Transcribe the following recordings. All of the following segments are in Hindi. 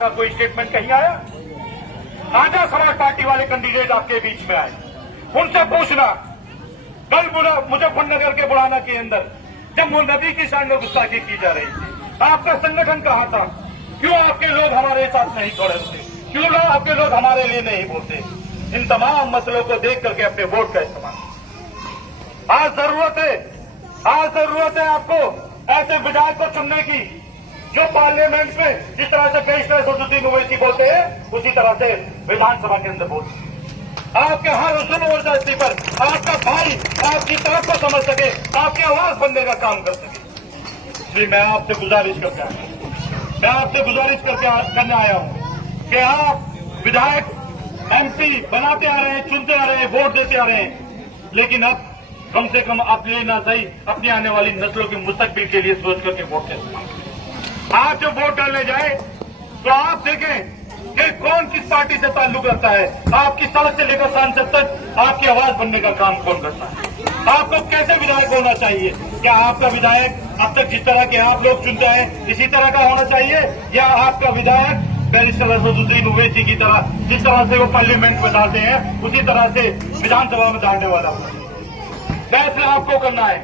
का कोई स्टेटमेंट कहीं आया? आजा समाज पार्टी वाले कैंडिडेट आपके बीच में आए, उनसे पूछना कल मुजफ्फरनगर के बुढ़ाना के अंदर जब नबी की शान में गुस्ताखी की जा रही थी, आपका संगठन कहाँ था? क्यों आपके लोग हमारे साथ नहीं खड़े होते? क्यों आपके लोग हमारे लिए नहीं बोलते? इन तमाम मसलों को देख करके अपने वोट का इस्तेमाल। आज जरूरत है आपको ऐसे विधायक को चुनने की जो पार्लियामेंट में जिस तरह से बैरिस्टर असदुद्दीन ओवैसी बोलते हैं उसी तरह से विधानसभा के अंदर बोलते हैं। आपके हर उसूल और दस्ती पर आपका भाई आपकी तरफ को समझ सके, आपकी आवाज बनने का काम कर सके। इसलिए मैं आपसे गुजारिश करने आया हूं कि आप विधायक एमपी बनाते आ रहे हैं, चुनते आ रहे हैं, वोट देते आ रहे हैं, लेकिन अब कम से कम अपने ना सही अपनी आने वाली नस्लों के मुस्तकबिल के लिए सोच करके वोट दें। आप जब वोट डालने जाए तो आप देखें कि कौन किस पार्टी से ताल्लुक रखता है। आपकी सड़क से लेकर सांसद तक आपकी आवाज बनने का काम कौन करता है? आपको कैसे विधायक होना चाहिए? क्या आपका विधायक अब तक जिस तरह के आप लोग चुनते हैं इसी तरह का होना चाहिए, या आपका विधायक बैरिस्टर असदुद्दीन ओवैसी की तरह जिस तरह से वो पार्लियामेंट में डालते हैं उसी तरह से विधानसभा में डालने वाला फैसला आपको करना है।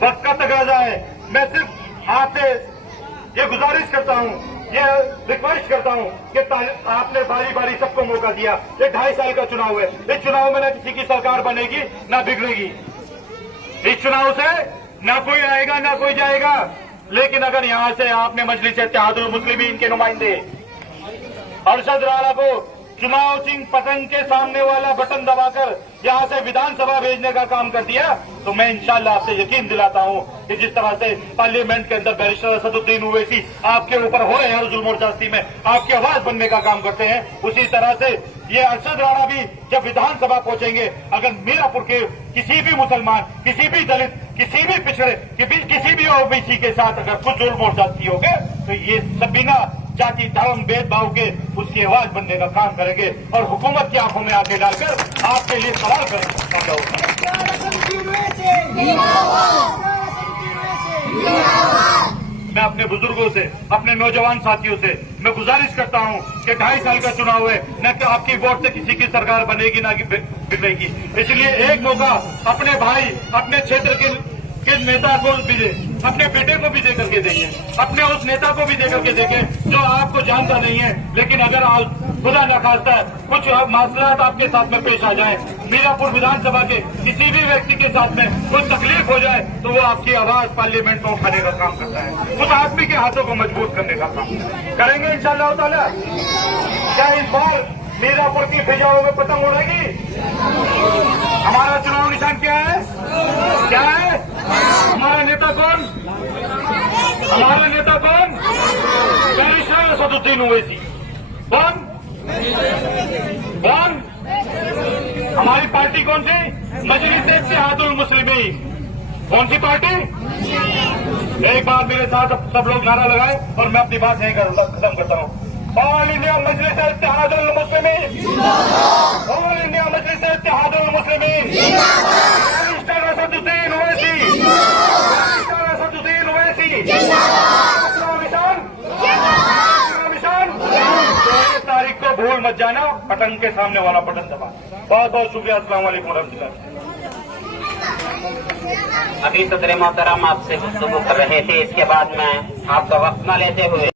वक्त का तकाजा है। मैं सिर्फ आपसे ये गुजारिश करता हूं, ये रिक्वेस्ट करता हूं कि आपने बारी बारी सबको मौका दिया। ये 2.5 साल का चुनाव है। इस चुनाव में न किसी की सरकार बनेगी न बिगड़ेगी। इस चुनाव से न कोई आएगा न कोई जाएगा। लेकिन अगर यहां से आपने मजलिस इत्तेहादुल मुस्लिमीन के नुमाइंदे अरशद राणा को चुनाव चिन्ह पतंग के सामने वाला बटन दबाकर यहां से विधानसभा भेजने का काम कर दिया, तो मैं इंशाअल्लाह आपसे यकीन दिलाता हूं कि जिस तरह से पार्लियामेंट के अंदर बैरिस्टर असदुद्दीन ओवैसी आपके ऊपर हो रहे हैं जुल्म और ज्यादती में आपकी आवाज बनने का काम करते हैं, उसी तरह से ये अरशद राणा भी जब विधानसभा पहुंचेंगे, अगर मीरापुर के किसी भी मुसलमान, किसी भी दलित, किसी भी पिछड़े, किसी भी ओबीसी के साथ अगर कुछ जुल्म और ज्यादती हो गए तो ये सबीना जाति धर्म भेदभाव के उसकी आवाज बनने का काम करेंगे और हुकूमत की आंखों में आंखें डालकर आपके लिए सवाल करेंगे। मैं अपने बुजुर्गों से, अपने नौजवान साथियों से मैं गुजारिश करता हूं कि 2.5 साल का चुनाव है, न कि आपकी वोट से किसी की सरकार बनेगी न कि बिगड़ेगी। इसलिए एक मौका अपने भाई, अपने क्षेत्र के नेता को भी दे, अपने बेटे को भी दे करके देखें, अपने उस नेता को भी दे करके देखें जो आपको जानता नहीं है, लेकिन अगर आप खुदा न खास्ता कुछ मामलात आपके साथ में पेश आ जाए, मीरापुर विधानसभा के किसी भी व्यक्ति के साथ में कोई तकलीफ हो जाए, तो वो आपकी आवाज पार्लियामेंट में उठाने का काम करता है, उस आदमी के हाथों को मजबूत करने का काम करेंगे इंशाअल्लाह ताला। क्या इस बार मीरापुर की फिजाओं में पतंग उड़ेगी? हमारा चुनाव निशान क्या है? क्या है? हमारा नेता कौन? बैरिस्टर असदुद्दीन ओवैसी। कौन? हमारी पार्टी कौन सी? मजलिस इत्तेहादुल मुस्लिमीन। कौन सी पार्टी? एक बार मेरे साथ सब लोग नारा लगाए और मैं अपनी बात यहीं खत्म करता हूँ। ऑल इंडिया मजलिस इत्तेहादुल मुस्लिमीन, ऑल इंडिया मजलिस इत्तेहादुल मुस्लिमीन, बैरिस्टर असदुद्दीन ओवैसी, बैरिस्टर असदुद्दीन ओवैसी। निशान 23 तारीख को भूल मत जाना, पतंग के सामने वाला बटन दबा। बहुत बहुत शुक्रिया। अस्सलाम वालेकुम रहमतुल्लाह। अभी सदर मोहतरम आपसे गुफ्तगू कर रहे थे, इसके बाद में आपका वक्त न लेते हुए